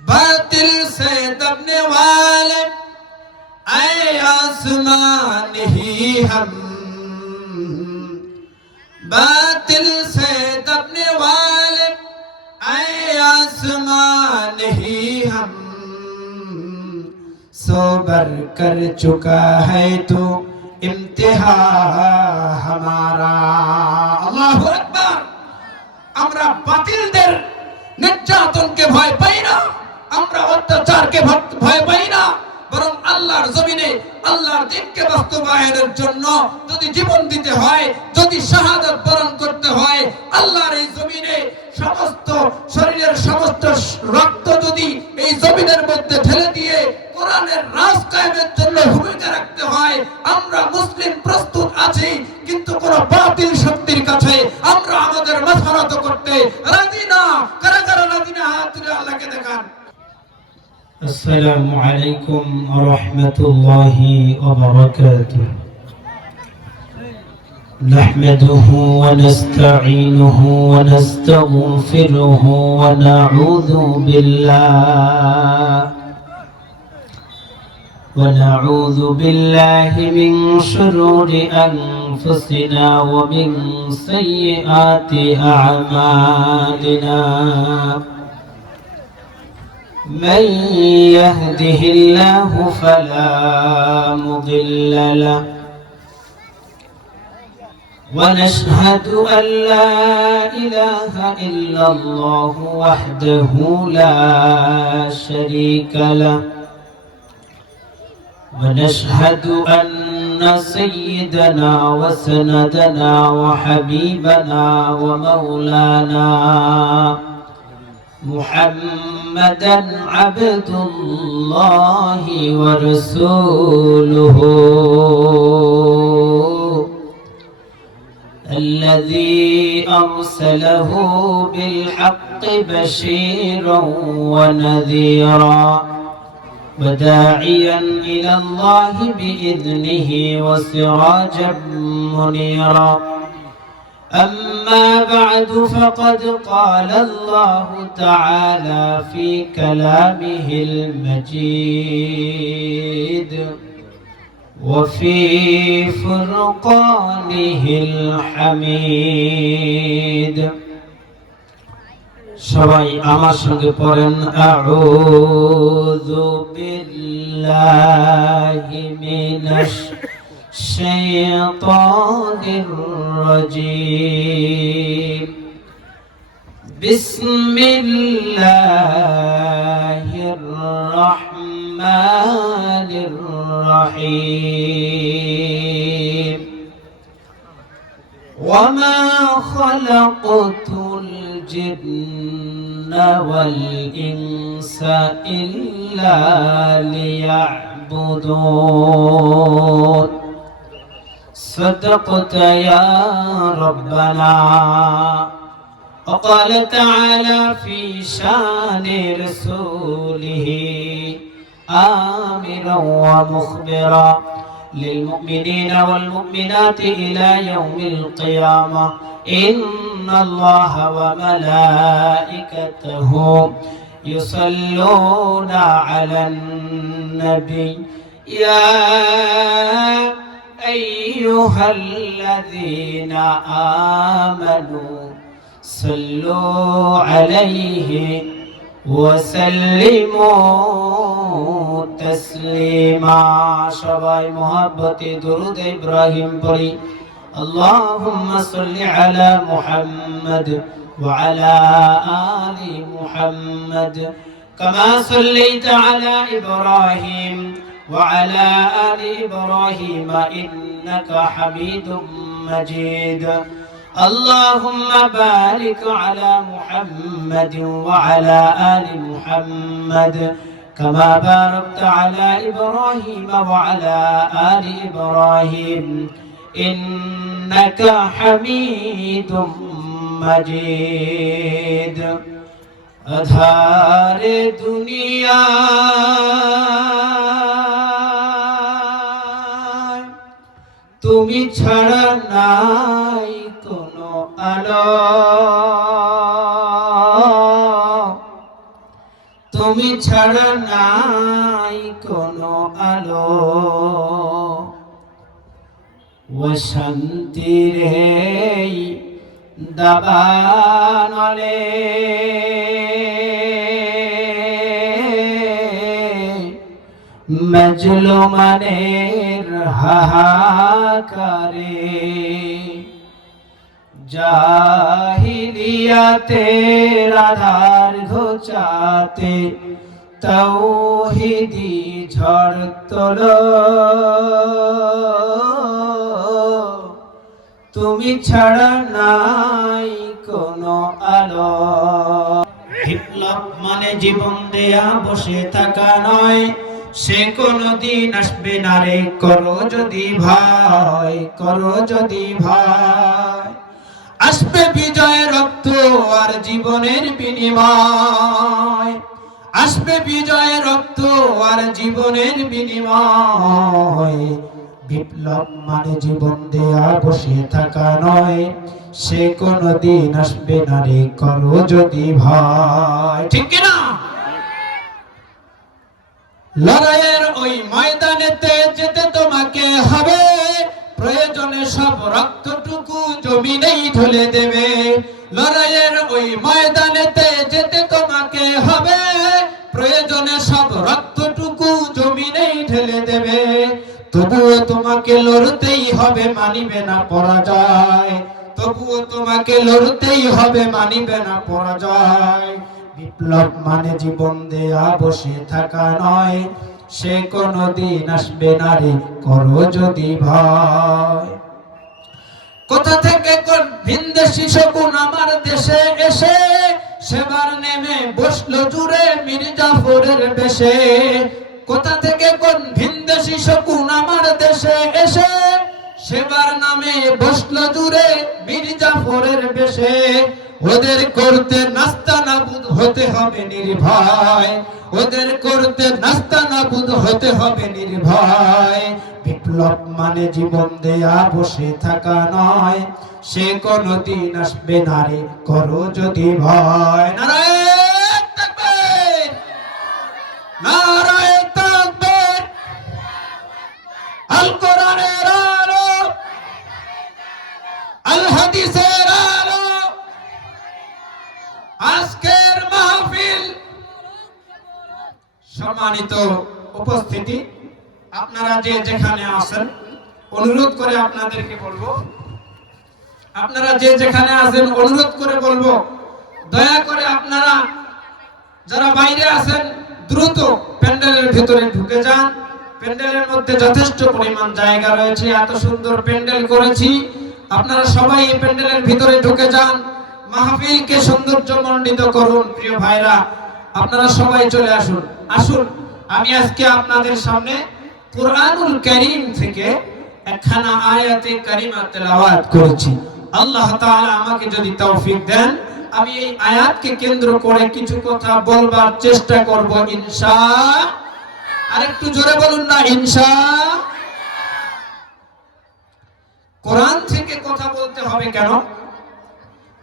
बातिल से दबने वाले ऐ आसमान ही हम, बातिल से दबने वाले ऐ आसमान ही हम, सोबर कर चुका है तो इम्तिहा हमारा। আল্লাহু আকবার। আমরা বাতিলদের নির্যাতনকে ভয় পাই না, আমরা অত্যাচারকে ভয় পাই না, বরং আল্লাহর জমিনে আল্লাহর দ্বীনকে বাস্তবায়নের জন্য যদি জীবন দিতে হয়, যদি শাহাদাত বরণ করতে হয়, আল্লাহর এই জমিনে সমস্ত শরীরের সমস্ত রক্ত যদি এই জমিনের মধ্যে ঢেলে দিয়ে কোরআনের রাজ কায়েমের জন্য ভূমিকা রাখতে হয়, আমরা মুসলিম প্রস্তুত আছি। কিন্তু কোন বাতিল শক্তির কাছে আমরা আমাদের মাথা নত করতে রাজি না। কারা কারা রাজি না হাত তুলে আল্লাহকে দেখান। السلام عليكم ورحمة الله وبركاته. نحمده ونستعينه ونستغفره ونعوذ بالله من شرور أنفسنا ومن سيئات أعمالنا. من يهده الله فلا مضل له، ونشهد أن لا إله إلا الله وحده لا شريك له، ونشهد أن سيدنا وسندنا وحبيبنا ومولانا محمدا عبد الله ورسوله، الذي أرسله بالحق بشيرا ونذيرا وداعيا إلى الله بإذنه وسراجا منيرا. أما بعد فقد قال الله تعالى في كلامه المجيد وفي فرقانه الحميد. সবাই আমার সঙ্গে পড়েন আউযু বিল্লাহি মিনাশ শাইতানির রাজীম। বিসমিল্লাহির রাহমানির রাহিম। ওয়ামা খালাকতুল জিন্না ওয়াল ইনসা ইল্লা লিয়া'বুদুন। صدقت يا ربنا. وقال تعالى في شان رسوله آمرا ومخبرا للمؤمنين والمؤمنات إلى يوم القيامة إن الله وملائكته يصلون على النبي يا أيها الذين آمنوا صلوا عليه وسلموا تسليما. সবাই মহব্বতে দরুদ ইব্রাহিম পড়ি। اللهم صل على محمد وعلى آل محمد كما صليت على إبراهيم وعلى آل إبراهيم إنك حميد مجيد. اللهم بارك على محمد وعلى آل محمد كما باركت على إبراهيم وعلى آل إبراهيم إنك حميد مجيد. আধার দুনিয়া তুমি ছাড়া নাই কোনো আলো, তুমি ছাড়া নাই কোনো আলো, ও শান্তির এই দাবানলে মজলুমানের হাহাকারে, জাহিলিয়াতের আধার ঘোচাতে তাওহীদি ঝড় তোলো, তুমি ছাড়া নাই কোনো আলো। বিপ্লব মানে জীবন দেয়া বসে থাকা নয়, সে কোনদিন আসবে না রে, করো যদি ভয়, করো যদি ভয়। আসবে বিজয় রক্ত আর জীবনের বিনিময়, আসবে বিজয় রক্ত আর জীবনের বিনিময়। বিপ্লব মানে জীবন দেয়া বসে থাকা নয়, সে কোনদিন আসবে না রে, করো যদি ভয়। ঠিক কিনা? লড়াইয়ের ওই ময়দানেতে যেতে তোমাকে হবে, প্রয়োজনে সব রক্তটুকু জমিনেই ঢেলে দেবে। লড়াইয়ের ওই ময়দানেতে যেতে তোমাকে হবে, প্রয়োজনে সব রক্তটুকু জমিনেই ঢেলে দেবে। তবুও তোমাকে লড়তেই হবে, মানিবে না পরাজয়। তবুও তোমাকে লড়তেই হবে, মানিবে না পরাজয়। বিপ্লব মানে জীবন দেয়া বসে থাকা নয়, সে কোনদিন আসবে না রে, করো যদি ভয়। কোথা থেকে কোন ভিনদেশি শকুন আমার দেশে এসে, সেবার নেমে বসলো জুড়ে মীর জাফরের বেশে। কোথা থেকে কোন ভিনদেশি শকুন আমার দেশে এসে, সেবার নামে বসলো জুড়ে মীর জাফরের বেশে। ওদের করতে নাস্তানাবুদ হতে হবে নির্ভয়, ওদের করতে নাস্তানাবুদ হতে হবে নির্ভয়। বিপ্লব মানে জীবন দেয়া বসে থাকা নয়, সে কোনদিন আসবে না রে, করো যদি ভয়। নারায়ে তাকবীর, নারায়ে তাকবীর। আল কোরআনের আলো, আল হাদিসের আলো। আজকের মাহফিল, সম্মানিত উপস্থিতি, আপনারা যে যেখানে আছেন, অনুরোধ করে আপনাদেরকে বলবো, আপনারা যে যেখানে আছেন অনুরোধ করে বলবো, দয়া করে আপনারা যারা বাইরে আছেন দ্রুত প্যান্ডেলের ভিতরে ঢুকে যান। প্যান্ডেলের মধ্যে যথেষ্ট পরিমাণ জায়গা রয়েছে, এত সুন্দর প্যান্ডেল করেছি, আপনারা সবাই এই প্যান্ডেলের ভিতরে ঢুকে যান, মাহফিলকে সৌন্দর্যমণ্ডিত করুন। প্রিয় ভাইরা, আপনারা সবাই চলে আসুন। আসুন, আমি আজকে আপনাদের সামনে কুরআনুল কারীম থেকে একখানা আয়াতে কারিমা তেলাওয়াত করেছি। আল্লাহ তাআলা আমাকে যদি তৌফিক দেন, আমি এই আয়াতকে কেন্দ্র করে কিছু কথা বলবার চেষ্টা করব ইনশাআল্লাহ। আরেকটু জোরে বলুন না, ইনশাআল্লাহ। কোরআন থেকে কথা বলতে হবে কেন?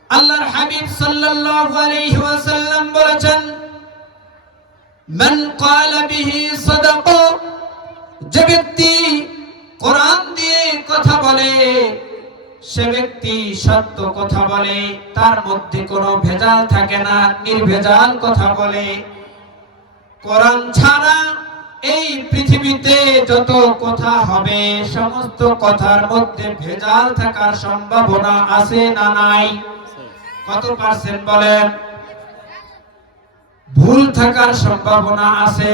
আল্লাহর হাবিব সাল্লাল্লাহু আলাইহি ওয়াসাল্লাম বলেছেন, মান ক্বালা বিহি সাদাকা, যে ব্যক্তি কোরআন দিয়ে কথা বলে সে ব্যক্তি সত্য কথা বলে, তার মধ্যে কোনো ভেজাল থাকে না, নির্ভেজাল কথা বলে। কোরআন ছাড়া এই পৃথিবীতে যত কথা হবে সমস্ত কথার মধ্যে ভেজাল থাকার সম্ভাবনা আছে না নাই? কত পার্সেন্ট বলেন? ভুল থাকার সম্ভাবনা আছে।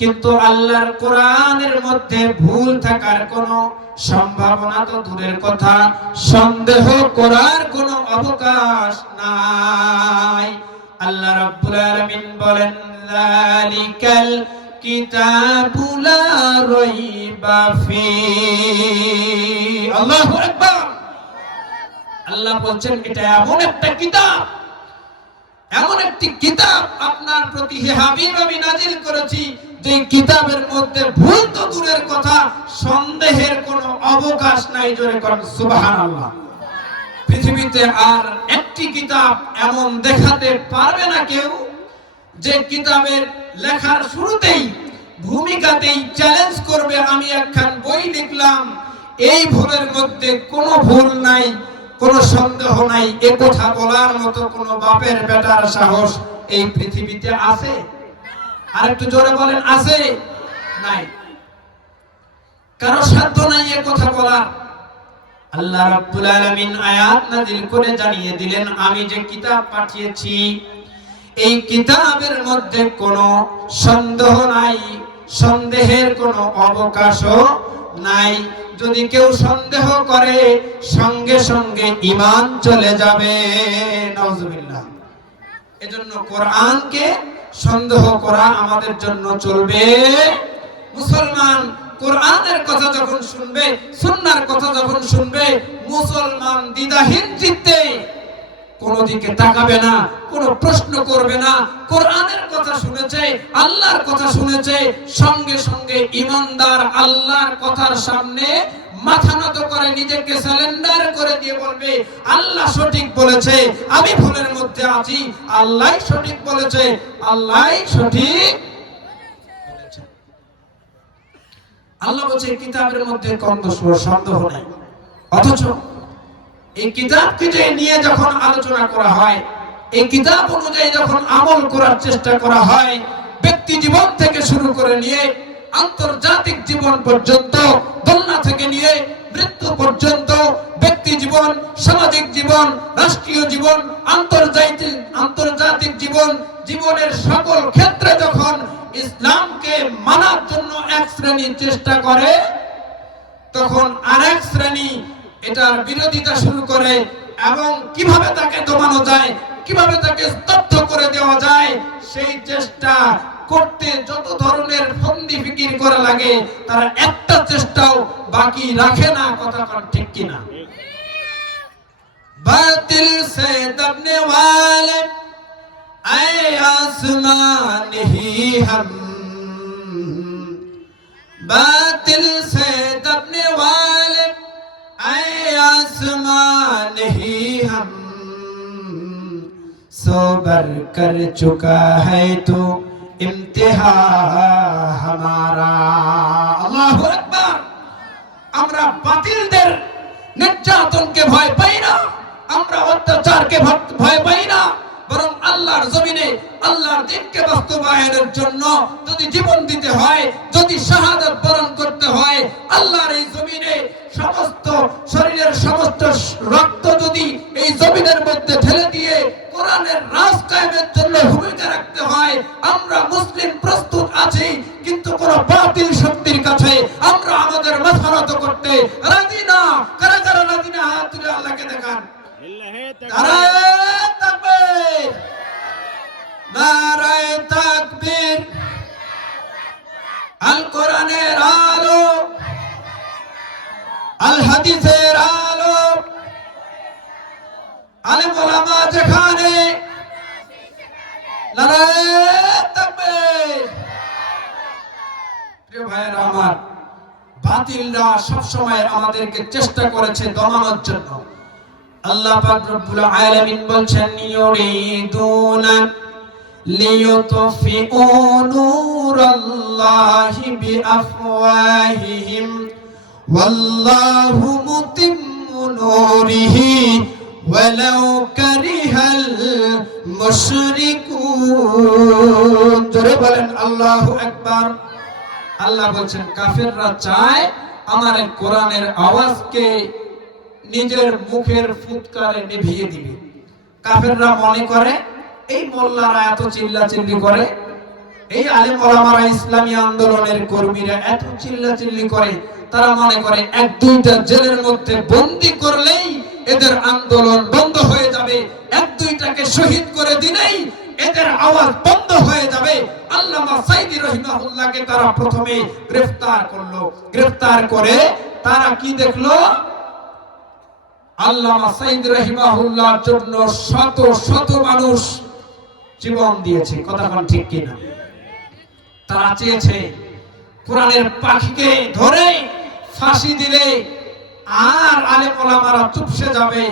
কিন্তু আল্লাহর কোরআনের মধ্যে ভুল থাকার কোনো সম্ভাবনা তো দূরের কথা, সন্দেহ করার কোনো অবকাশ নাই। আল্লাহ রাব্বুল আলামিন বলেন, যালিকাল কিতাবু লা রাইবা ফীহি। আল্লাহু আকবার। আল্লাহ বলছেন, এটা এমন একটা কিতাব, এমন একটি কিতাব আপনার প্রতি হে হাবিব আমি নাজিল করেছি, যে কিতাবের মধ্যে ভুল তো দূরের কথা, সন্দেহের কোনো অবকাশ নাই। জোরে করেন সুবহানাল্লাহ। পৃথিবীতে আর একটি কিতাব এমন দেখাতে পারবে না কেউ, যে কিতাবের লেখার শুরুতেই ভূমিকাতেই চ্যালেঞ্জ করবে আমি একখান বই লিখলাম, এই ভুলের মধ্যে কোনো ভুল নাই, কোনো সন্দেহ নাই, এ কথা বলার মতো কোনো বাপের বেটার সাহস এই পৃথিবীতে আছে? আর একটু জোরে বলেন, আছে? নাই। কারো সাধ্য নাই এ কথা বলার। আল্লাহ রাব্বুল আলামিন আয়াত নাযিল করে জানিয়ে দিলেন, আমি যে কিতাব পাঠিয়েছি এই কিতাবের মধ্যে কোনো সন্দেহ নাই, সন্দেহের কোনো অবকাশও নাই। যদি কেউ সন্দেহ করে সঙ্গে সঙ্গে ঈমান চলে যাবে। নাউজুবিল্লাহ। এজন্য কোরআনকে সন্দেহ করা আমাদের জন্য চলবে। মুসলমান কোরআনের কথা যখন শুনবে, সুন্নাহর কথা যখন শুনবে, মুসলমান দ্বিধাহীন চিত্তে কোন দিকে তাকাবে না, কোন প্রশ্ন করবে না। কোরআনের কথা শুনেছে, আল্লাহর কথা শুনেছে, সঙ্গে সঙ্গে ঈমানদার আল্লাহর কথার সামনে মাথা নত করে নিজেকে সারেন্ডার করে দিয়ে বলবে, আল্লাহ সঠিক বলেছে, আমি ভুলের মধ্যে আছি, আল্লাহই সঠিক বলেছে, আল্লাহই সঠিক বলেছে। আল্লাহ বলছে কিতাবের মধ্যে কোনো সন্দেহ নাই। অথচ এই কিতাবকে যে নিয়ে যখন আলোচনা করা হয়, এই কিতাব অনুযায়ী যখন আমল করার চেষ্টা করা হয়, ব্যক্তি জীবন থেকে শুরু করে নিয়ে আন্তর্জাতিক জীবন পর্যন্ত, দুনিয়া থেকে নিয়ে মৃত্যু পর্যন্ত, ব্যক্তি জীবন, সামাজিক জীবন, রাষ্ট্রীয় জীবন, আন্তর্জাতিক জীবন, জীবনের সকল ক্ষেত্রে যখন ইসলামকে মানার জন্য এক শ্রেণী চেষ্টা করে, তখন আরেক শ্রেণী এটার বিরোধিতা শুরু করে এবং কিভাবে তাকে দমানো যায়, কিভাবে তাকে স্তব্ধ করে দেওয়া যায়, সেই চেষ্টা করতে যত ধরনের ফন্দি ফিকির করা লাগে, তারা একটা চেষ্টাও বাকি রাখে না। কথা কোন ঠিক কিনা? বাতিল সে দবনে ওয়ালে আয়ে আসমান হি হাম, বাতিল সে দবনে ওয়ালে आए आसमान ही हम, सोबर कर चुका है तो इम्तिहा हमारा। আল্লাহু আকবার। আমরা বাতিলদের নির্যাতনকে ভয় পাই না, আমরা অত্যাচারকে ভয় পাই না, বরং আল্লাহর জমিনে আল্লাহর দ্বীনকে বাস্তবায়নের জন্য যদি জীবন দিতে হয়, যদি শাহাদাত বরণ করতে হয়, আল্লাহর এই জমিনে সমস্ত শরীরের সমস্ত রক্ত যদি এই জমিনের মধ্যে ঢেলে দিয়ে কোরআনের রাজ কায়েমের জন্য ভূমিকা রাখতে হয়, আমরা মুসলিম প্রস্তুত আছি। কিন্তু কোন বাতিল শক্তির কাছে আমরা আমাদের মাথা নত করতে রাজি না। কারা কারা রাজি না? হাত তুলে আল্লাহকে দেখান। নারায়ে তাকবীর, নারায়ে তাকবীর। আল কোরআনের আলো, আল হাদিসের আলো, আলেম ওলামা যেখানে, নারায়ে তাকবীর। প্রিয় ভাইয়েরা আমার, বাতিলরা সবসময় আমাদেরকে চেষ্টা করেছে দমানোর জন্য। আল্লাহ পাক রব্বুল আলামিন বলছেন, ইউরিদুনা লিয়ুতফিউ নূরাল্লাহি বিআফওয়াহিহিম ওয়াল্লাহু মুতিম্মু নূরিহি ওয়ালাউ কারিহাল মুশরিকুন। জোরে বলেন আল্লাহু আকবার। আল্লাহ বলছেন কাফেররা চায় আমার কোরআনের আওয়াজকে নিজের মুখের ফুৎকারে নিভিয়ে দিবে। কাফেররা মনে করে এই মোল্লারা এত চিল্লাচিল্লি করে, এই আলেম ওলামারা ইসলামী আন্দোলনের কর্মীরা এত চিল্লাচিল্লি করে, তারা মনে করে এক দুইটা জেলের মধ্যে বন্দী করলেই এদের আন্দোলন বন্ধ হয়ে যাবে, এক দুইটাকে শহীদ করে দিলেই এদের আওয়াজ বন্ধ হয়ে যাবে। আল্লামা সাঈদী রাহিমাহুল্লাহকে তারা প্রথমে গ্রেফতার করলো। গ্রেফতার করে তারা কি দেখলো? আল্লামা সাঈদী রাহিমাহুল্লাহর জন্য শত শত মানুষ জীবন দিয়েছে। কথা কোন ঠিক কিনা? তারা চেয়েছে কোরআনের পাখিকে ধরে ফাঁসি দিলে আর আলেম ওলামারা চুপসে যাবে,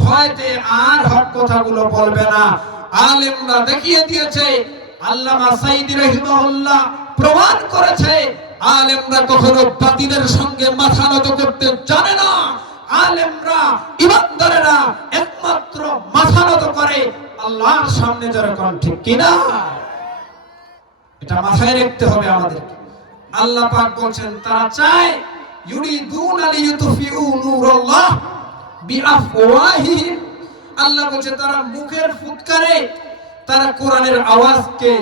ভয়তে আর হক কথাগুলো বলবে না। আলেমরা দেখিয়ে দিয়েছে আল্লামা সাঈদী রাহিমাহুল্লাহ প্রমাণ করেছে আলেমরা কখনো বাতিলের সঙ্গে মাথা নত করতে জানে না। আলেমরা ইমানদারেরা একমাত্র মাথা নত করে আল্লাহর সামনে, যারা কোন ঠিক কিনা, এটা মাথায় রাখতে হবে আমাদের। আল্লাহ পাক বলছেন তারা চায় ইউরিদুনা লিইউতফিউ নূরাল্লাহ বিআফওয়াহিহিম। আল্লাহ বলছে তারা মুখের ফুৎকারে তারা কোরআনের আওয়াজকে,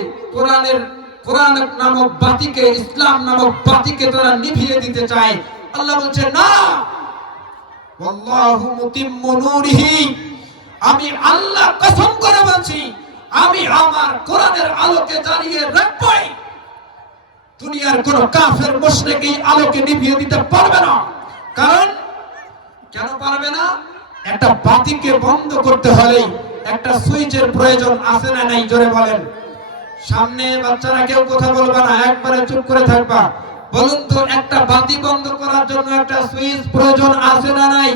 কোরআন নামক বাতিকে, ইসলাম নামক বাতিকে তারা নিভিয়ে দিতে চায়। আল্লাহ বলছে না, ওয়াল্লাহু মুতিম্মু নূরিহি, আমি আল্লাহ কসম করে বলছি আমি আমার কোরআনের আলোকে জ্বালিয়ে রাখবই। দুনিয়ার কোন কাফের মুশরিক এই আলোকে নিভিয়ে দিতে পারবে না। কারণ কেন পারবে না? একটা বাতিকে বন্ধ করতে হলে একটা সুইচের প্রয়োজন আছে না নাই? জোরে বলেন। সামনে বাচ্চারা কেউ কথা বলবে না, একবারে চুপ করে থাকবা। বলুন তো, একটা বাতি বন্ধ করার জন্য একটা সুইচ প্রয়োজন আছে না নাই?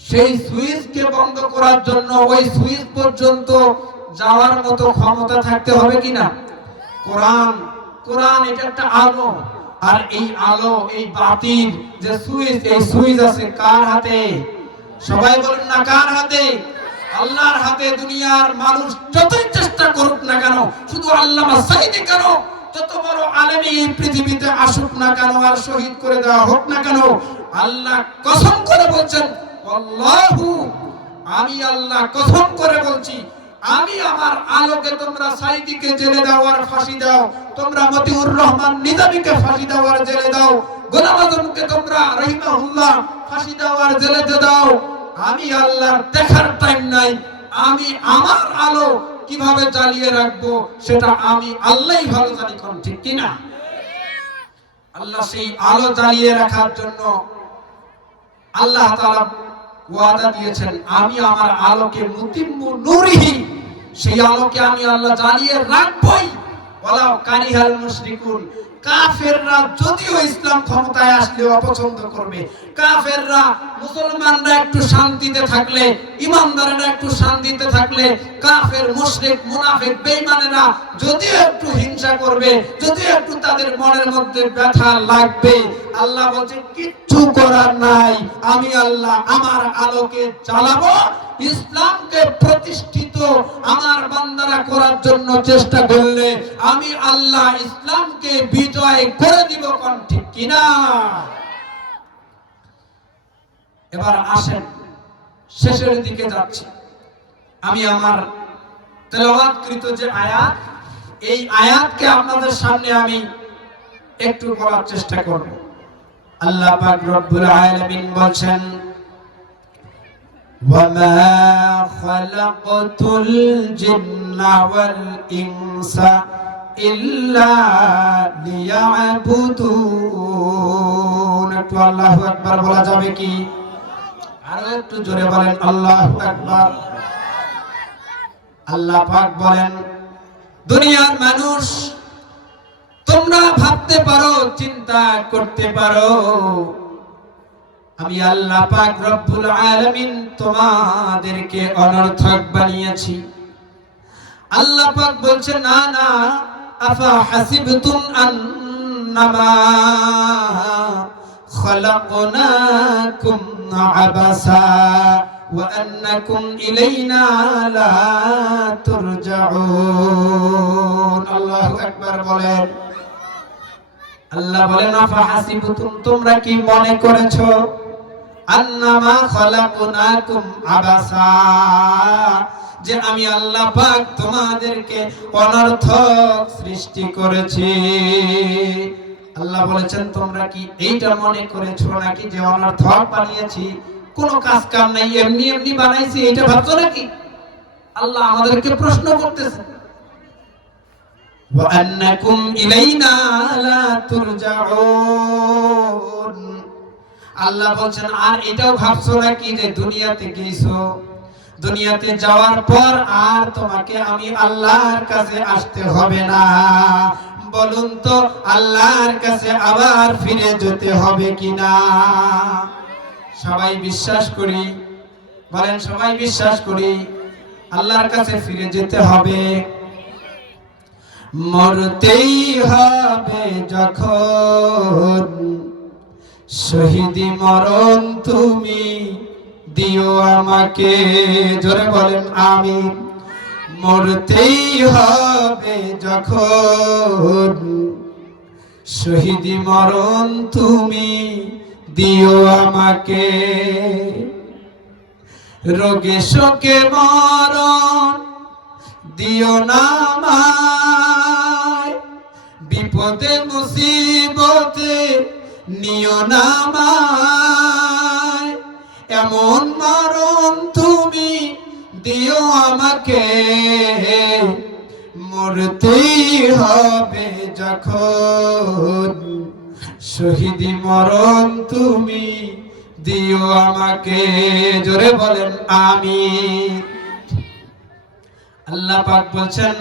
সেই সুইচকে বন্ধ করার জন্য ওই সুইচ পর্যন্ত যাওয়ার মতো ক্ষমতা থাকতে হবে কিনা? কোরআন এটা একটা আলো, আর এই আলো, এই বাতির যে সুইচ, এই সুইচ আছে কার হাতে? সবাই বলুন না, কার হাতে? আল্লাহর হাতে। দুনিয়ার মানুষ যতই চেষ্টা করুক না কেন, শুধু আল্লামা সাঈদী কেন, যত বড় আলেমী এই পৃথিবীতে আসুক না কেন, আর শহীদ করে দেওয়া হোক না কেন, আল্লাহ কসম করে বলছেন, আল্লাহু, আমি আল্লাহ কসম করে বলছি, আমি আমার আলোকে তোমরা সাঈদীকে জেলে দাও আর ফাঁসি দাও, তোমরা মতিউর রহমান নিজামীকে ফাঁসি দাও আর জেলে দাও, গোলাম আজমকে তোমরা রাহিমাহুল্লাহ ফাঁসি দাও আর জেলে দাও, আমি আল্লাহর দেখার টাইম নাই। আমি আমার আলো কিভাবে জ্বালিয়ে রাখবো সেটা আমি আল্লাহই ভালো জানি। কোন ঠিক কিনা? আল্লাহ সেই আলো জ্বালিয়ে রাখার জন্য আল্লাহ তাআলা ওয়াদা দিয়েছেন, আমি আমার আলোকে মুতিম্মু নূরিহি, সেই আলোকে আমি আল্লাহ জ্বালিয়ে রাখবই। ওয়ালাউ কারিহাল মুশরিকুন, কাফেররা যদিও ইসলাম ক্ষমতায় আসলে অপছন্দ করবে, কাফেররা, মুসলমানরা একটু শান্তিতে থাকলে, ইমানদারেরা একটু শান্তিতে থাকলে, কাফের, মুশরিক, মুনাফিক, বেঈমানেরা যদিও একটু হিংসা করবে, যদিও একটু তাদের মনের মধ্যে ব্যথা লাগবে, আল্লাহ বলছে কিচ্ছু করার নাই, আমি আল্লাহ আমার আলোকে জ্বালাবো। ইসলামকে প্রতিষ্ঠিত আমার বান্দারা করার জন্য চেষ্টা করলে আমি আল্লাহ ইসলামকে বিজয় করে দিব। কোন ঠিক কিনা? এবার আসেন, শেষের দিকে যাচ্ছি। আমি আমার তেলাওয়াতকৃত যে আয়াত, এই আয়াতকে আপনাদের সামনে আমি একটু বলার চেষ্টা করব। আল্লাহ পাক রব্বুল আলামিন বলেন, وَمَا خَلَقْتُ الْجِنَّ وَالْإِنسَ إِلَّا لِيَعْبُدُونَ। একটু আল্লাহু আকবার বলা যাবে কি? আর একটু জোরে বলেন আল্লাহু আকবার। আল্লাহ পাক বলেন, দুনিয়ার মানুষ, তোমরা ভাবতে পারো, চিন্তা করতে পারো, আমি আল্লাহ পাক রব্বুল আলামিন তোমাদেরকে অনর্থক বানিয়েছি। আল্লাহ পাক বলছে, না না, আফা হাসিবতুম আন্নামা খালাকনাকুম আবাসা ওয়া আন্নাকুম ইলাইনা লা তুরজাউন। আল্লাহু আকবার বলেন। আল্লাহ বলেন, আফা হাসিবতুম, তোমরা কি মনে করেছো, আন্নামা খালাকনাকুম আবাসা, যে আমি আল্লাহ পাক তোমাদেরকে অনর্থক সৃষ্টি করেছি। আল্লাহ বলেছেন, তোমরা কি এইটা মনে করেছো নাকি যে অনর্থক বানিয়েছি, কোনো কাজ কাম নাই, এমনি এমনি বানাইছি, এটা ভাবছো নাকি? আল্লাহ আমাদেরকে প্রশ্ন করতেছে। ওয়া আন্নাকুম ইলাইনা লা তুরজাউন। আল্লাহ বলছেন, আর এটাও ভাবছো নাকি যে দুনিয়াতে গেছো, দুনিয়াতে যাওয়ার পর আর তোমাকে আমি আল্লাহর কাছে আসতে হবে না? বলুন তো, আল্লাহর কাছে আবার ফিরে যেতে হবে কিনা? সবাই বিশ্বাস করি, বলেন সবাই বিশ্বাস করি, আল্লাহর কাছে ফিরে যেতে হবে। মরতেই হবে যখন শহীদি মরণ তুমি দিও আমাকে। জোরে বলেন আমিন। মরতেই হবে যখন শহীদি মরণ তুমি দিও আমাকে। রোগে শোকে মরণ দিও না আমায়, বিপদে মুসিবতে নিও না আমায়। এমন মরণ তুমি দিও আমাকে, মরতেই হবে যখন শহীদি মরণ তুমি দিও আমাকে। জোরে বলেন আমিন। আল্লাহ পাক বলছেন,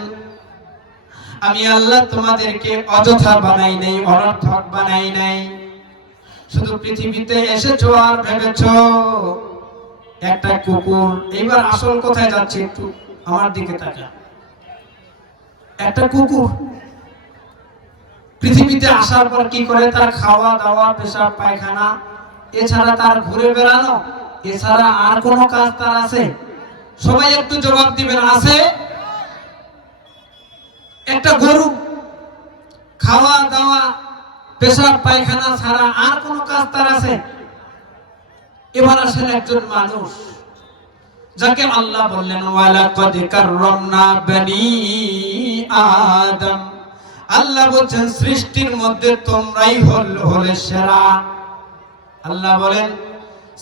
আমি আল্লাহ তোমাদেরকে অযথা বানাই নাই, অনর্থক বানাই নাই। শুধু পৃথিবীতে এসেছো আর ভেবেছো একটা কুকুর। এইবার আসল কোথায় যাচ্ছে, একটু আমার দিকে তাকা। একটা কুকুর পৃথিবীতে আসার পর কি করে? তার খাওয়া দাওয়া, পেশাব পায়খানা, এছাড়া তার ঘুরে বেড়ানো, এছাড়া আর কোনো কাজ তার আছে? সবাই একটু জবাব দিবেন, আছে? একটা গরু খাওয়া দাওয়া, পেশাব পায়খানা ছাড়া আর কোনো কাজ তার আছে? এবার আসেন একজন মানুষ, যাকে আল্লাহ বললেন ওয়ালাকাদ কাররামনা বনি আদম। আল্লাহ বলছেন সৃষ্টির মধ্যে তোমরাই হলে সেরা। আল্লাহ বলেন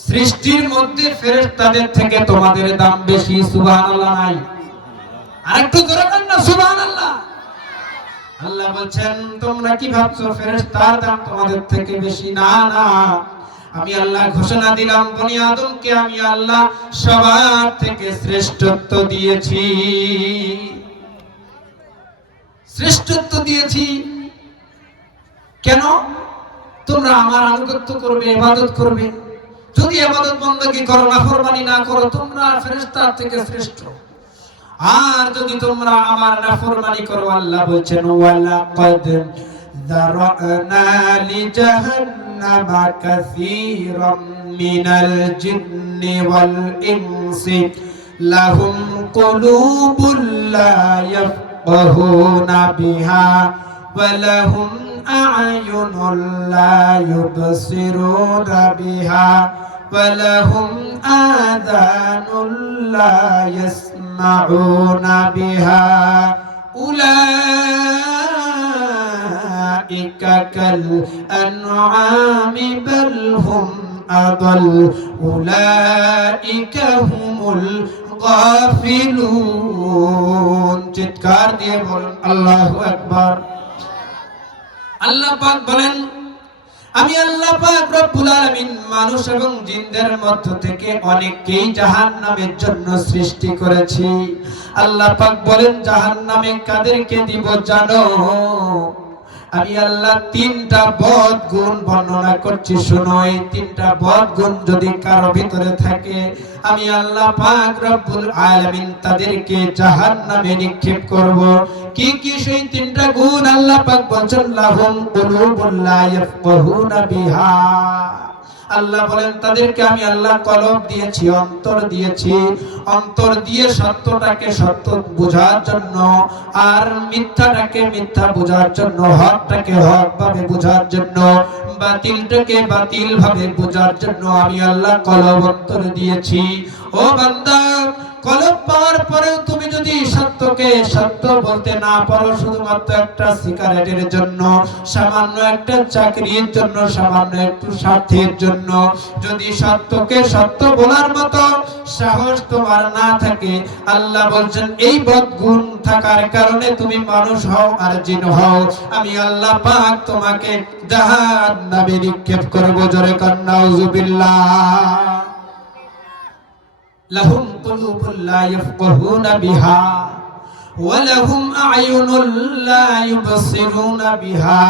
সৃষ্টির মধ্যে ফেরেশতাদের থেকে তোমাদের দাম বেশি। সুবহানাল্লাহ নাই? আরেকটু জোরে বলেন না সুবহানাল্লাহ। আল্লাহ বলছেন তোমরা কি ভাবছো ফেরেশতার দাম তোমাদের থেকে বেশি? না না, আমি আল্লাহ ঘোষণা দিলাম বনি আদমকে আমি আল্লাহ সবার থেকে শ্রেষ্ঠত্ব দিয়েছি। শ্রেষ্ঠত্ব দিয়েছি কেন? তোমরা আমার আনুগত্য করবে, ইবাদত করবে। যদি ইবাদত বندگی করো, নাফরমানি না করো, তোমরা ফেরেশতার থেকে শ্রেষ্ঠ। আর যদি তোমরা আমার নাফরমানি করো, আল্লাহ বলেন ওয়ালাকাদ যারানা লিজাহান্নামা কাসীরাম মিনাল জিন্নি ওয়াল ইনসি লাহুম কুলুবুল লা ইয়াফকাহুনা বিহা ওয়া লাহুম আ'য়ুনুল লা ইউবসিরুনা বিহা ওয়া লাহুম আযানুল লা ইয়াসমাউনা বিহা উলাইকা কাল আনআমি বাল হুম আদাল উলাইকা হুমুল গাফিলুন। চিৎকার দিয়ে বলুন আল্লাহু আকবার। আল্লাহ পাক বলেন আমি আল্লাহ পাক রব্বুল আলামিন মানুষ এবং জিনদের মধ্য থেকে অনেককেই জাহান্নামের জন্য সৃষ্টি করেছি। আল্লাহ পাক বলেন জাহান্নামে কাদেরকে দিব জানো? আমি আল্লাহ তিনটা বদ গুণ বর্ণনা করছি, শোনো। এই তিনটা বদ গুণ যদি কারো ভিতরে থাকে, আমি আল্লাহ পাক রব্বুল আলামিন তাদেরকে জাহান্নামে নিক্ষেপ করব। কি কি সেই তিনটা গুণ? আল্লাহ পাক বলেন লাহুম কুলুবুল লা ইয়াফকাহুনা বিহা। আল্লাহ বলেন তাদেরকে আমি আল্লাহ কলব দিয়েছি, অন্তর দিয়েছি। অন্তর দিয়ে সত্যটাকে সত্য বোঝার জন্য, আর মিথ্যাটাকে মিথ্যা বোঝার জন্য, হকটাকে হক ভাবে বোঝার জন্য, বাতিলটাকে বাতিল ভাবে বোঝার জন্য আমি আল্লাহ কলব অন্তর দিয়েছি। ও বান্দা, কলব পাওয়ার পরেও তুমি যদি সত্যকে সত্য বলতে না পারো, শুধুমাত্র একটা সিগারেটের জন্য, সামান্য একটা চাকরির জন্য, সামান্য একটু স্বার্থের জন্য যদি সত্যকে সত্য বলার মতো সাহস তোমার না থাকে, আল্লাহ বলছেন এই বদগুণ থাকার কারণে তুমি মানুষ হও আর জিন হও, আমি আল্লাহ পাক তোমাকে জাহান্নামে নিক্ষেপ করব। জোরে কান নাউযুবিল্লাহ। লাহুম কুলুবুল লা ইয়াফকাহুনা বিহা ওয়া লাহুম আ'য়ুনুল লা ইউবসিরুনা বিহা।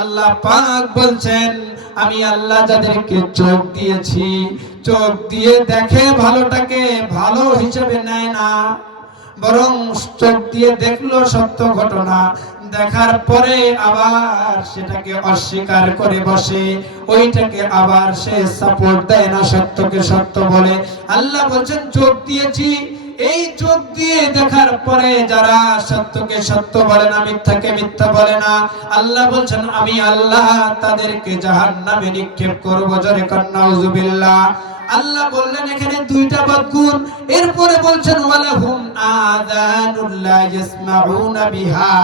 আল্লাহ পাক বলছেন আমি আল্লাহ যাদেরকে চোখ দিয়েছি, চোখ দিয়ে দেখে ভালোটাকে ভালো হিসেবে নেয় না, বরং চোখ দিয়ে দেখলো সত্য ঘটনা, দেখার পরে আবার সেটাকে অস্বীকার করে বসে, ওইটাকে আবার সে সাপোর্ট দেয় না, সত্যকে সত্য বলে। আল্লাহ বলছেন চোখ দিয়েছি, এই চোখ দিয়ে দেখার পরে যারা সত্যকে সত্য বলে না, মিথ্যাকে মিথ্যা বলে না, আল্লাহ বলছেন আমি আল্লাহ তাদেরকে জাহান্নামে নিক্ষেপ করব। জোরে কর নাউযুবিল্লাহ। আল্লাহ বললেন এখানে দুইটা বদগুণ, এরপরে বলছেন ওয়ালাহুম আযানুল লা ইয়াসমাউনা বিহা।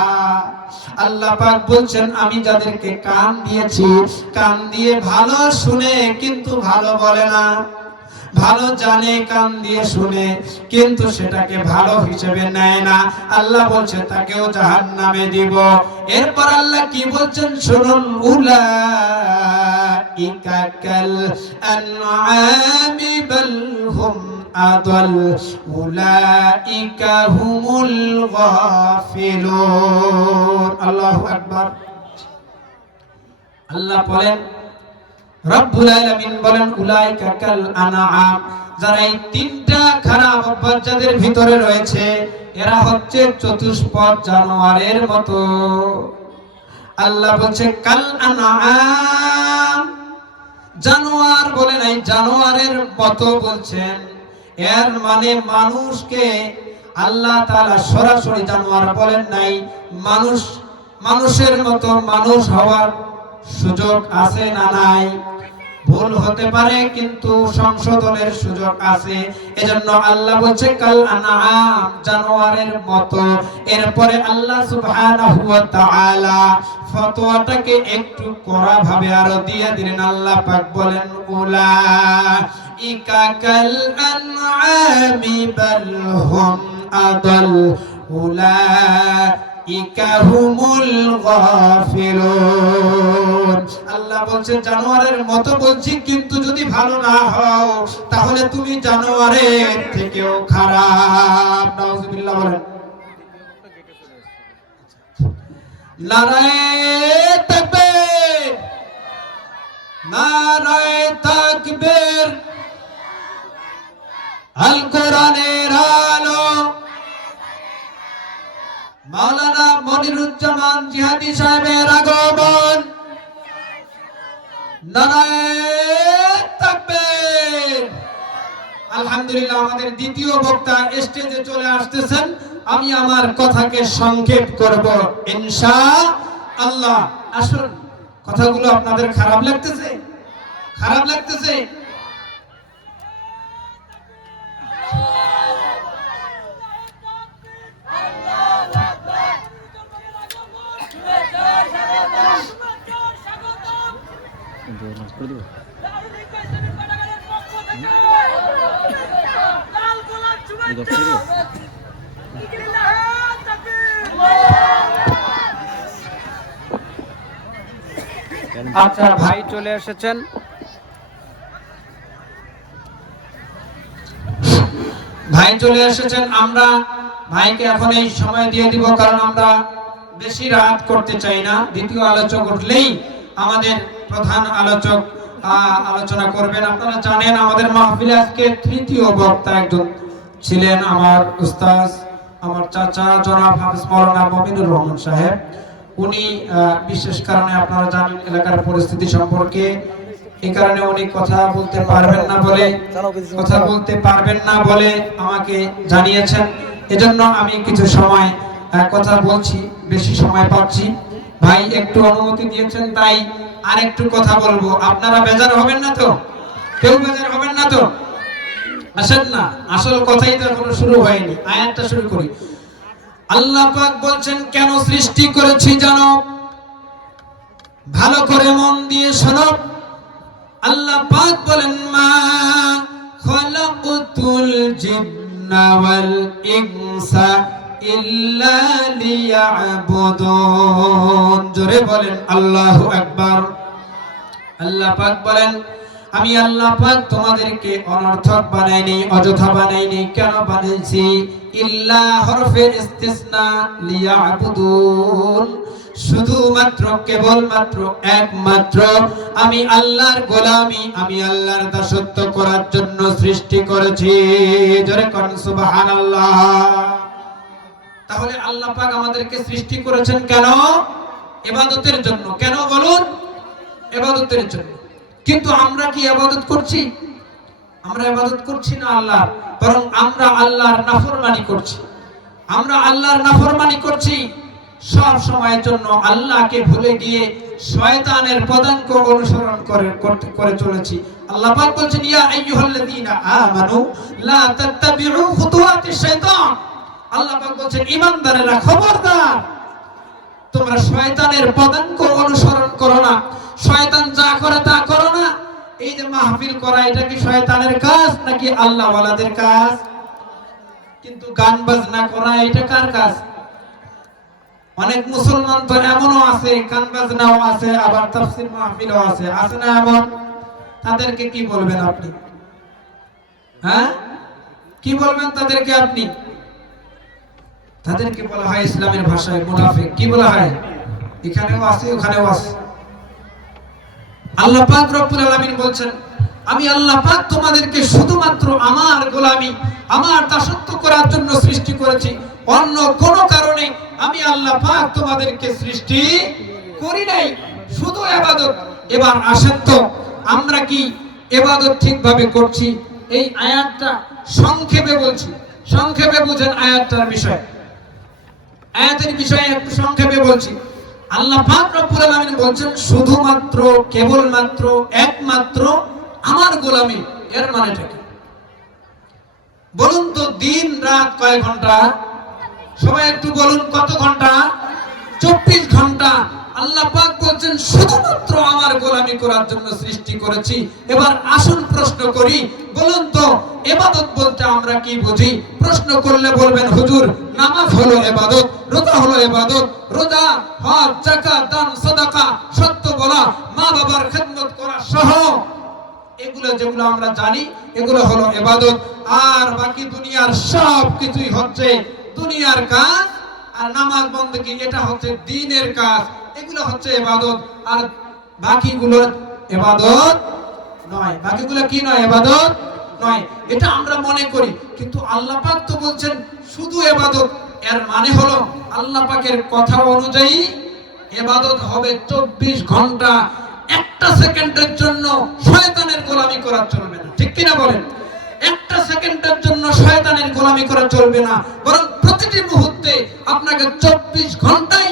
আল্লাহ পাক বলছেন আমি যাদেরকে কান দিয়েছি, কান দিয়ে ভালো শুনে কিন্তু ভালো বলে না, ভালো জানে কান দিয়ে শুনে কিন্তু সেটাকে ভালো হিসেবে নেয় না, আল্লাহ বলছে তাকেও জাহান্নামে দিব। এরপর আল্লাহ কি বলছেন শুনুন, উলাইকা কাল আনআমি বাল হুম আদাল উলাইকা হুমুল গাফিলুন। আল্লাহু আকবার। আল্লাহ বলেন, রব্বুল আলামিন বলেন উলাইকা কাল আনআম, যারা এই তিনটা খারাপ অভ্যাস যাদের ভিতরে রয়েছে এরা হচ্ছে চতুষ্পদ জানোয়ারের মতো। আল্লাহ বলছে কাল আনআম, জানোয়ার বলে নাই, জানোয়ারের মতো বলছেন। এর মানে মানুষকে আল্লাহ তাআলা সরাসরি জানোয়ার বলেন নাই। মানুষের মতো মানুষ হওয়ার সুযোগ আছে না নাই? ভুল হতে পারে কিন্তু সংশোধনের সুযোগ আছে। এজন্য আল্লাহ বলছে কাল আনআম, জানোয়ারের মতো। এরপরে আল্লাহ সুবহানাহু ওয়া তাআলা ফতোয়াটাকে একটু কড়া ভাবে আরো দিয়ে দিলেন। আল্লাহ পাক বলেন উলাইকা কাল আনআমি বাল হুম আদাল উলাইকা হুমুল গাফিলুন। আল্লাহ বলছেন জানোয়ারের মতো বলছি, কিন্তু যদি ভালো না হও তাহলে তুমি জানোয়ারের থেকেও খারাপ। নাউযুবিল্লাহ বলেন। নারায়ে তাকবীর, নারায়ে তাকবীর। আল কোরআনের আলো মাওলানা মনিরুজ্জামান জিহাদি সাহেবের আগমন। নারায়ে তাকবীর। আলহামদুলিল্লাহ, আমাদের দ্বিতীয় বক্তা স্টেজে চলে আসতেছেন। আমি আমার কথাকে সংক্ষেপ করব ইনশাআল্লাহ। আসুন, কথাগুলো আপনাদের খারাপ লাগতেছে? খারাপ লাগতেছে? আচ্ছা, ভাই চলে এসেছেন। ভাই চলে এসেছেন। আমরা ভাইকে এখন এই সময় দিয়ে দিব, কারণ আমরা বেশি রাত করতে চাই না। দ্বিতীয় আলোচক উঠলেই আমাদের প্রধান আলোচক আলোচনা করবেন। আপনারা জানেন আমাদের মাহফিলে আজকে তৃতীয় বক্তা একজন ছিলেন আমার উস্তাদ, আমার চাচা জনাব হাফেজ মাওলানা মমিনুর রহমান সাহেব। উনি বিশেষ কারণে, আপনারা জানেন এলাকার পরিস্থিতি সম্পর্কে, এই কারণে উনি কথা বলতে পারবেন না বলে আমাকে জানিয়েছেন। এজন্য আমি কিছু সময় কথা বলছি, বেশি সময় পাচ্ছি। ভাই একটু অনুমতি দিয়েছেন, তাই আরেকটু কথা বলবো। আপনারা বেজার হবেন না তো? কেউ বেজার হবেন না তো? আসেন না, আসল কথাই তো এখনো শুরু হয়নি। আয়াতটা শুরু করি। আল্লাহ পাক বলছেন কেন সৃষ্টি করেছি জানো? ভালো করে মন দিয়ে শোনো। আল্লাহ পাক বলেন মা খালাকুতুল জিন্না ওয়াল ইনসা ইল্লা লিয়াবুদুন। জোরে বলেন আল্লাহু আকবার। আল্লাহ পাক বলেন আমি আল্লাহ পাক তোমাদেরকে অনর্থক বানাইনি, অযথা বানাইনি। কেন বানাইছি? ইল্লা হরফের ইস্তিসনা, লিয়াবুদুন, শুধুমাত্র কেবলমাত্র একমাত্র আমি আল্লাহর গোলামি, আমি আল্লাহর দাসত্ব করার জন্য সৃষ্টি করেছি। জোরে কোন সুবহানাল্লাহ। তাহলে আল্লাহ পাক আমাদেরকে সৃষ্টি করেছেন কেন? ইবাদতের জন্য। কেন বলুন? ইবাদতের জন্য। কিন্তু আমরা কি ইবাদত করছি? আমরা ইবাদত করছি না আল্লাহ, বরং আমরা আল্লাহর নাফরমানি করছি। আমরা আল্লাহর নাফরমানি করছি সব সময়ের জন্য। আল্লাহকে ভুলে গিয়ে শয়তানের পদাঙ্ক অনুসরণ করে চলেছি। আল্লাহ পাক বলেন, ইয়া আইয়ুহাল্লাযীনা আমানু লা তাত্তাবিউ খুতুওয়াতিশ শাইতান। আল্লাহ পাক বলেন, ঈমানদারেরা খবরদার, তোমরা শয়তানের পদাঙ্ক অনুসরণ করো না। শয়তান যা করে তা করো না। এই যে মাহফিল করা, এটা কি শয়তানের কাজ নাকি আল্লাহ ওয়ালাদের কাজ? কিন্তু গান বাজনা করা, এটা কার কাজ? অনেক মুসলমান তো এমনও আছে, গান বাজনাও আছে, আবার তাফসীর মাহফিলও আছে, আছে না এমন? তাদেরকে কি বলবেন আপনি? হ্যাঁ, কি বলবেন তাদেরকে আপনি? তাদেরকে বলা হয় ইসলামের ভাষায় মুনাফিক। কি বলা হয়? এখানেও আছে, ওখানেও আছে। আল্লাহ পাক রব্বুল আলামিন বলছেন, আমি আল্লাহ পাক তোমাদেরকে শুধুমাত্র আমার গোলামি, আমার দাসত্ব করার জন্য সৃষ্টি করেছি, অন্য কোন কারণে আমি আল্লাহ পাক তোমাদেরকে সৃষ্টি করি নাই, শুধু ইবাদত। এবার আসেন তো, আমরা কি ইবাদত ঠিকভাবে করছি? এই আয়াতটা সংক্ষেপে বলছি, সংক্ষেপে বুঝেন আয়াতটার বিষয়। আয়াতের বিষয়ে একটু সংক্ষেপে বলছি। আল্লাহ পাক রব্বুল আলামিন বলেন, শুধুমাত্র, কেবলমাত্র, একমাত্র আমার গোলামি। এর মানেটা কি বলুন তো? দিন রাত কয় ঘন্টা? সবাই একটু বলুন, কত ঘন্টা? 24 ঘন্টা। আল্লাহ পাক বলেন, শুধুমাত্র আমার গোলামি করার জন্য সৃষ্টি করেছি। এবার আসুন প্রশ্ন করি, বলুন তো ইবাদত বলতে আমরা কি বুঝি? প্রশ্ন করলে বলবেন, হুজুর নামাজ হলো ইবাদত, রোজা হলো ইবাদত, রোজা, হজ, যাকাত, দান, সাদাকা, সত্য বলা, মা বাবার খেদমত করা সহ এগুলো যেগুলো আমরা জানি, এগুলো হলো ইবাদত। আর বাকি দুনিয়ার সব কিছুই হচ্ছে দুনিয়ার কাজ। আর নামাজ বন্দেগী, এটা হচ্ছে দ্বীনের কাজ, এগুলো হচ্ছে ইবাদত। আর বাকিগুলো ইবাদত নয়। বাকিগুলো কি নয়? ইবাদত নয়। এটা আমরা মনে করি, কিন্তু আল্লাহ পাক তো বলছেন শুধু ইবাদত। এর মানে হলো আল্লাহ পাকের কথা অনুযায়ী ইবাদত হবে 24 ঘন্টা। একটা সেকেন্ডের জন্য শয়তানের গোলামি করা চলবে না। ঠিক কিনা বলেন? একটা সেকেন্ডের জন্য শয়তানের গোলামি করা চলবে না, বরং প্রতিটি মুহূর্তে আপনাকে 24 ঘন্টাই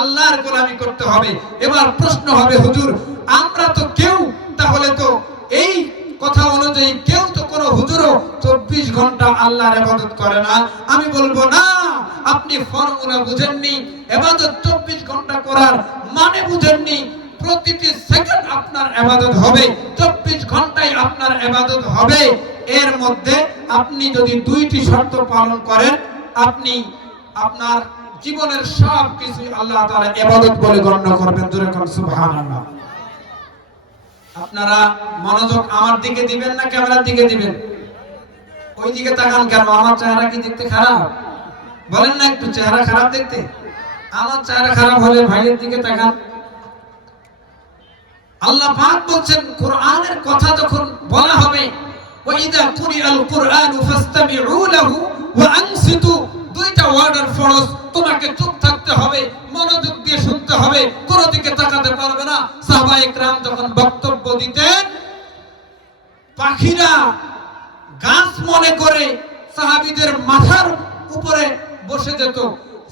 আল্লাহর গোলামি করতে হবে। এবার প্রশ্ন হবে, হুজুর আমরা তো কেউ, তাহলে তো এই কথা অনুযায়ী কেউ তো কোনো হুজুরও 24 ঘন্টা আল্লাহর ইবাদত করে না। আমি বলবো না, আপনি ফর্মুলা বুঝেননি। ইবাদত 24 ঘন্টা করার মানে বুঝেননি। প্রতিটি সেকেন্ড আপনার ইবাদত হবে, 24 ঘন্টায় আপনার ইবাদত হবে। এর মধ্যে আপনি যদি 2টি শর্ত পালন করেন, আপনি আপনার জীবনের সব কিছু আল্লাহ তাআলা ইবাদত বলে গণ্য করবেন। জোরে কোন সুবহানাল্লাহ। আপনারা মনোযোগ আমার দিকে দিবেন না ক্যামেরার দিকে দিবেন? ওই দিকে তাকান কেন? আমার চেহারা কি দেখতে খারাপ? বলেন না একটু, চেহারা খারাপ দেখতে? আমার চেহারা খারাপ হলে ভাইয়ের দিকে তাকান। আল্লাহ পাক বলেন, কোরআনের কথা যখন বলা হবে, ওয়াইদা কুরিআল কুরআনু ফাসতামিউ লাহু ওয়া আনসিতু, দুইটা ওয়ার্ডের ফরজ। তোমাকে চুপ থাকতে হবে, মনোযোগ দিয়ে শুনতে হবে, কোন দিকে তাকাতে পারবে না। সাহাবায়ে কেরাম যখন বক্তব্য দিতেন, পাখিরা গাছ মনে করে সাহাবীদের মাথার উপরে বসে যেত।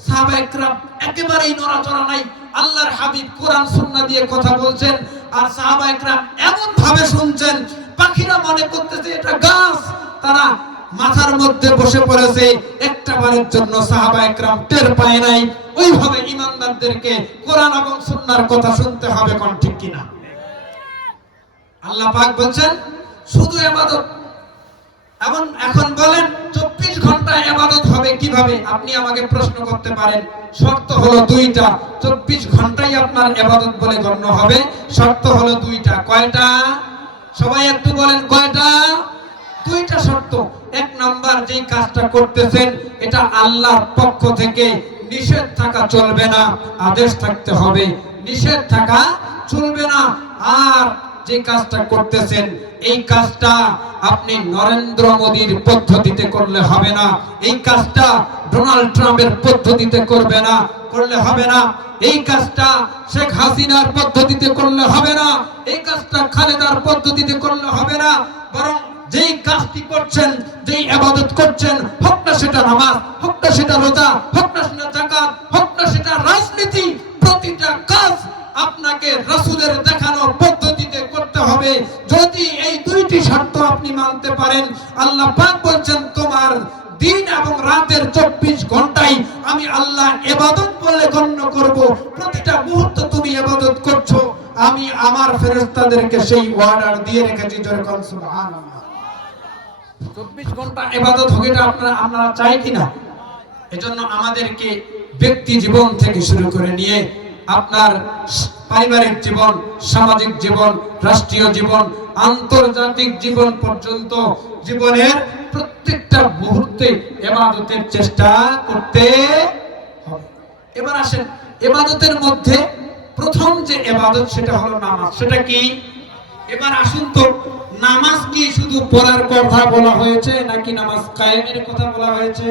সাহাবায়ে কেরাম একেবারেই নড়াচড়া নাই। আল্লাহর হাবিব কোরআন সুন্নাহ দিয়ে কথা বলছেন, আর সাহাবায়ে কেরাম এমন ভাবে শুনছেন, পাখিরা মনে করতেছে এটা গাছ। তারা মাথার মধ্যে বসে পড়েছে, একটা বারের জন্য সাহাবায়ে কেরাম টের পায় নাই। ওইভাবে ঈমানদারদেরকে কোরআন এবং সুন্নাহর কথা শুনতে হবে। কোন ঠিক কিনা? আল্লাহ পাক বলেন শুধু ইবাদত। এখন বলেন 24 ঘন্টা ইবাদত হবে কিভাবে? আপনি আমাকে প্রশ্ন করতে পারেন। শর্ত হলো 2টা। 24 ঘন্টাই আপনার ইবাদত বলে গণ্য হবে। শর্ত হলো 2টা। কয়টা? সবাই একটু বলেন, কয়টা? 2টা শর্ত। 1 নাম্বার, যেই কাজটা করতেছেন এটা আল্লাহর পক্ষ থেকে, নিষেধ থাকা চলবে না, আদেশ থাকতে হবে। নিষেধ থাকা চলবে না। আর যে কাজটা করতেছেন এই কাজটা আপনি নরেন্দ্র মোদীর পদ্ধতিতে করলে হবে না। এই কাজটা ডোনাল্ড ট্রাম্পের পদ্ধতিতে করবে না, করলে হবে না। এই কাজটা শেখ হাসিনার পদ্ধতিতে করলে হবে না, এই কাজটা খালেদার পদ্ধতিতে করলে হবে না। বরং যেই কাজটি করছেন, যেই ইবাদত করছেন, হোক না সেটা নামাজ, হোক না সেটা রোজা, হোক না সেটা যাকাত, হোক না সেটা রাজনীতি, প্রতিটা কাজ আপনাকে রাসূলের দেখানো পদ্ধতিতে করতে হবে। যদি এই দুইটি শর্ত আপনি মানতে পারেন, আল্লাহ পাক বলছেন তোমার দিন এবং রাতের 24 ঘন্টাই আমি আল্লাহ ইবাদত বলে গণ্য করব। প্রতিটা মুহূর্ত তুমি ইবাদত করছো, আমি আমার ফেরেশতাদেরকে সেই অর্ডার দিয়ে রেখেছি। যেরকম সুবহানাল্লাহ, 24 ঘন্টা ইবাদত হোক, এটা আমরা চাই কিনা? এজন্য আমাদেরকে ব্যক্তি জীবন থেকে শুরু করে নিয়ে আপনার পারিবারিক জীবন, সামাজিক জীবন, রাষ্ট্রীয় জীবন, আন্তর্জাতিক জীবন পর্যন্ত জীবনের প্রত্যেকটা মুহূর্তে ইবাদতের চেষ্টা করতে হবে। এবার আসেন, ইবাদতের মধ্যে প্রথম যে ইবাদত সেটা হলো নামাজ। সেটা কি? এবার আসুন তো, নামাজ কি শুধু পড়ার কথা বলা হয়েছে নাকি নামাজ কায়েমের কথা বলা হয়েছে?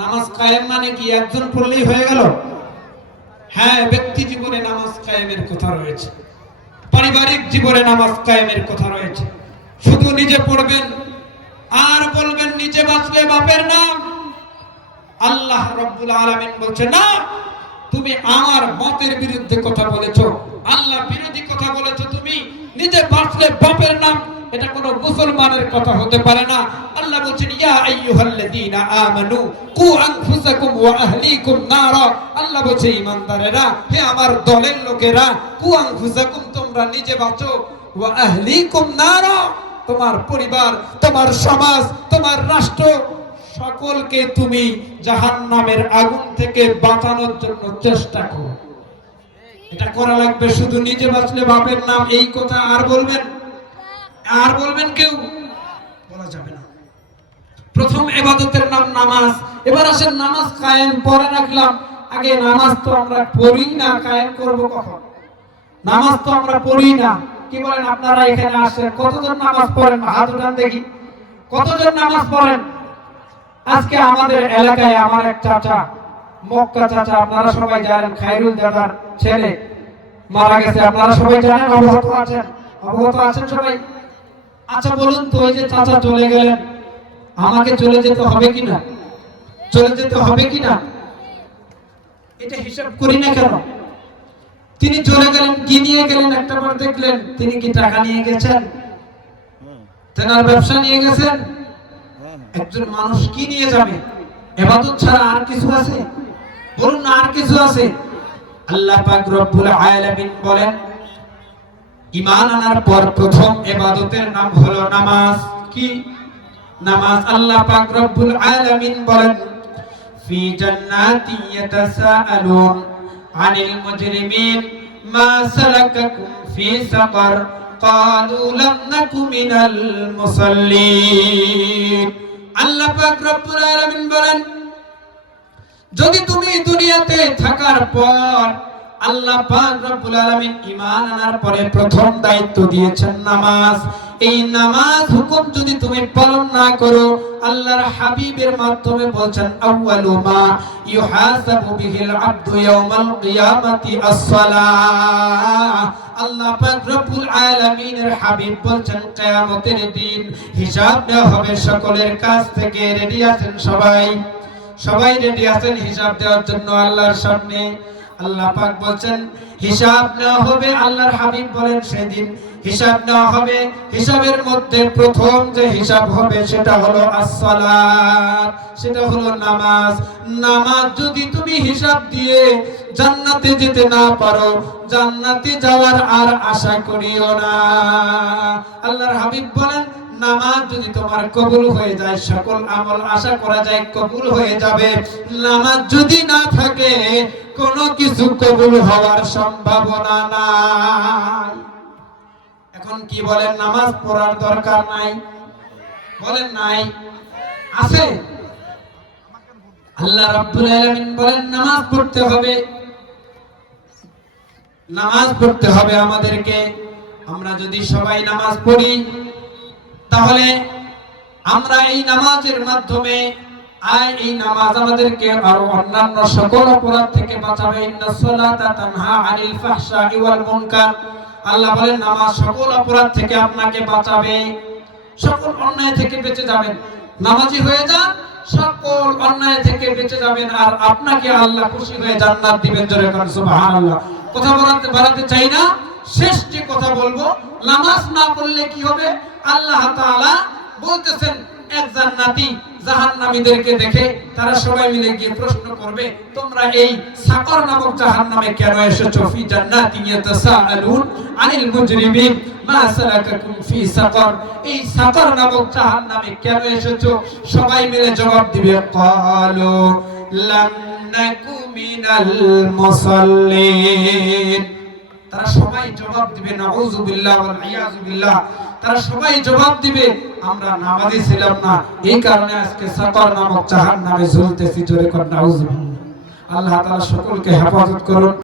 নামাজ কায়েম মানে কি একজন পড়লেই হয়ে গেল? হ্যাঁ, ব্যক্তি জীবনে নামাজ কায়েমের কথা রয়েছে, পারিবারিক জীবনে নামাজ কায়েমের কথা রয়েছে। শুধু নিজে পড়বেন আর বলবেন নিজে বাঁচলে বাপের নাম। আল্লাহ রাব্বুল আলামিন বলছে না, তুমি আমার মতের বিরুদ্ধে কথা বলেছো, আল্লাহ বিরোধী কথা বলেছো, তুমি নিজে বাঁচলে বাপের নাম। এটা কোনো মুসলমানের কথা হতে পারে না। আল্লাহ বলছেন ইয়া আইয়ুহাল্লাযীনা আমানু কু আনফুসাকুম ওয়া আহলিকুম নারা। আল্লাহ বলছে ঈমানদারেরা, হে আমার দলের লোকেরা, কু আনফুসাকুম, তোমরা নিজে বাঁচো, ওয়া আহলিকুম নারা, তোমার পরিবার, তোমার সমাজ, তোমার রাষ্ট্র, সকলকে তুমি জাহান্নামের আগুন থেকে বাঁচানোর জন্য চেষ্টা করো। এটা করা লাগবে। শুধু নিজে বাঁচলে বাপের নাম, এই কথা আর বলবেন কেউ? বলা যাবে না। প্রথম ইবাদতের নাম নামাজ। এবার আসেন, নামাজ কায়েম পরে রাখলাম, আগে নামাজ তো আমরা পড়ি না, কায়েম করব কখন? নামাজ তো আমরা পড়ি না। কি বলেন আপনারা এখানে আসেন, কতজন নামাজ পড়েন? হাত উঠান দেখি, কতজন নামাজ পড়েন? আজকে আমাদের এলাকায় আমার এক চাচা, মক্কা চাচা, আপনারা সবাই জানেন, খায়রুল দাদার ছেলে মারা গেছে, আপনারা সবাই জানেন, অবগত আছেন সবাই। আচ্ছা বলুন তো, ওই যে চাচা চলে গেলেন, আমাকে চলে যেতে হবে কিনা? চলে যেতে হবে কিনা? এটা হিসাব করি না কেন? তিনি চলে গেলেন, কি নিয়ে গেলেন? একটা বার দেখলেন তিনি কি টাকা নিয়ে গেছেন? তেনার ব্যবসা নিয়ে গেছেন? একজন মানুষ কি নিয়ে যাবে? ইবাদত ছাড়া আর কিছু আছে? বলুন না, আর কিছু আছে? আল্লাহ পাক রব্বুল আলামিন বলেন, ঈমান আনার পর প্রথম ইবাদতের নাম হলো নামাজ। কি? নামাজ। আল্লাহ পাক রব্বুল আলামিন বলেন, ফি জান্নাতি ইয়াতাসাআলুন আনিল মুজরিমিন মা সালাকাকুম ফি সাকার ক্বালু লাম নাকু মিনাল মুসাল্লিন। আল্লাহ পাক রব্বুল আলামিন বলেন, যদি তুমি দুনিয়াতে থাকার পর আল্লাহ পাক রব্বুল আলামিন ঈমান আনার পরে প্রথম দায়িত্ব দিয়েছেন নামাজ, এই নামাজ হুকুম যদি তুমি পালন না করো, আল্লাহর হাবিবের মাধ্যমে বলছেন আউয়ালু মা ইউহাসাবু বিহিল আবদু ইয়াউমাল কিয়ামাতি as-সালাহ। আল্লাহ পাক রব্বুল আলামিনের হাবিব বলছেন কিয়ামতের দিন হিসাব দেওয়া হবে সকলের কাছ থেকে। রেডি আছেন সবাই? সবাই রেডি আছেন হিসাব দেওয়ার জন্য আল্লাহর সামনে? আল্লাহ পাক বলছেন হিসাব নেওয়া হবে। আল্লাহর হাবিব বলেন সেদিন হিসাব নেওয়া হবে। হিসাবের মধ্যে প্রথম যে হিসাব হবে সেটা হলো as-সালাত, সেটা হলো নামাজ। নামাজ যদি তুমি হিসাব দিয়ে জান্নাতে যেতে না পারো, জান্নাতে যাওয়ার আর আশা করিও না। আল্লাহর হাবিব বলেন নামাজ যদি তোমার কবুল হয়ে যায়, সকল আমল আশা করা যায় কবুল হয়ে যাবে। নামাজ যদি না থাকে, কোনো কিছু কবুল হওয়ার সম্ভাবনা নাই। এখন কি বলেন, নামাজ পড়ার দরকার নাই? বলেন নাই? আছে? আল্লাহ রাব্বুল আলামিন বলেন নামাজ পড়তে হবে, নামাজ পড়তে হবে আমাদেরকে। আমরা যদি সবাই নামাজ পড়ি, তাহলে আমরা এই নামাজের মাধ্যমে এই নামাজ আমাদেরকে আর অন্যান্য সকল অপরাধ থেকে বাঁচাবে। ইন্নাস সালাতা তানহা আনিল ফাহশাই ওয়াল মুনকার। আল্লাহ বলেন নামাজ সকল অপরাধ থেকে আপনাকে বাঁচাবে, সকল অন্যায় থেকে বেঁচে যাবেন। নামাজি হয়ে যান, সকল অন্যায় থেকে বেঁচে যাবেন, আর আপনাকে আল্লাহ খুশি হয়ে জান্নাত দিবেন। জোরে বলেন সুবহানাল্লাহ। কথা বাড়াতে চাই না, শেষ যে কথা বলবো, নামাজ না পড়লে কি হবে? আল্লাহ তাআলা বলতেছেন এক জান্নাতি জাহান্নামীদেরকে দেখে তারা সবাই মিলে গিয়ে প্রশ্ন করবে, তোমরা এই সাকর নামক জাহান্নামে কেন এসেছো? ফি জান্নাতিন ইয়াতাসাআলুন আনিল মুজরিমিন মা সালাকাকুম ফি সাকর। এই সাকর নামক জাহান্নামে কেন এসেছো? সবাই মিলে জবাব দিবে, ক্বালু লাম নাকু মিনাল মুসাল্লিন। তারা সবাই জবাব দিবে, নাউযুবিল্লাহ ওয়াল ইয়াযু বিল্লাহ, তারা সবাই জবাব দিবে আমরা নামাজি ছিলাম না, এই কারণে আজকে সাকর নামক জাহান্নামে ঝুলতেছি। জোরে করে নাউযুবিল্লাহ। আল্লাহ তাআলা সকলকে হেফাজত করুন।